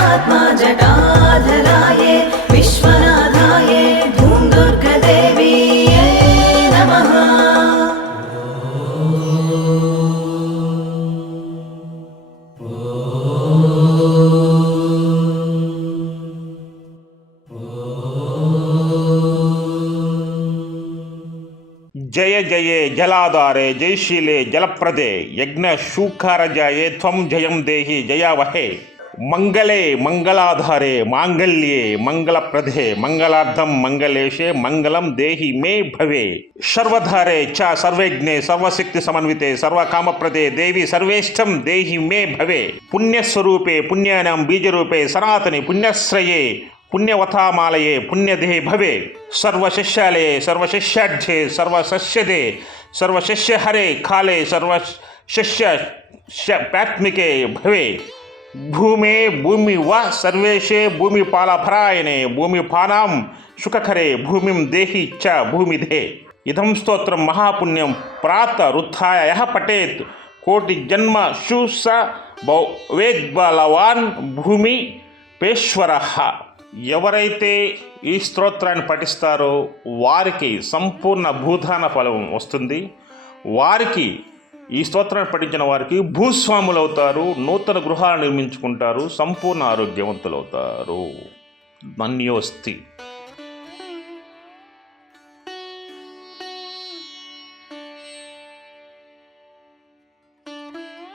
जगदात्मा जटाधराये, विश्वनाथाये धूं दुर्गदेवीये नमः। जय, जये, जलाधारे जयशीले जलप्रदे, यज्ञ यज्ञशूखारजाये त्वं जयं देहि जया वहे मंगले, मंगलाधारे, मांगल्ये मंगल प्रधे मंगलार्धम मंगलेशे मंगलम देहि मे भवे। सर्वधारे च, सर्वज्ञे सर्वशक्ति समन्विते सर्व काम प्रदे देवी सर्वेष्ठम देहि मे भवे। पुण्य स्वरूपे पुण्यानाम बीज सनातने पुण्यश्रये, पुण्यवथामालये, पुण्यदेहे भवे। सर्वशिष्यालये, सर्वशिष्याढ्ये सर्वसस्यदे सर्वशिष्यहरे, काले सर्वशिष्य प्रात्मिके भवे। భూమే భూమి వ సర్వేషే భూమిపాలభరాయణే భూమిపానాం సుఖకరే భూమిం దేహి చ భూమిదే ఇదం స్తోత్రం మహాపుణ్యం ప్రాత రుత్థాయ యహ పఠేత్. కోటి జన్మ శుస బౌ వేద్బలవాన్ భూమి పేశ్వర. ఎవరైతే ఈ స్తోత్రాన్ని పఠిస్తారో వారికి సంపూర్ణ భూధాన ఫలం వస్తుంది. వారికి ఈ స్తోత్రాన్ని పఠించిన వారికి భూస్వాములు అవుతారు నూతన గృహాలు నిర్మించుకుంటారు సంపూర్ణ ఆరోగ్యవంతులు అవుతారు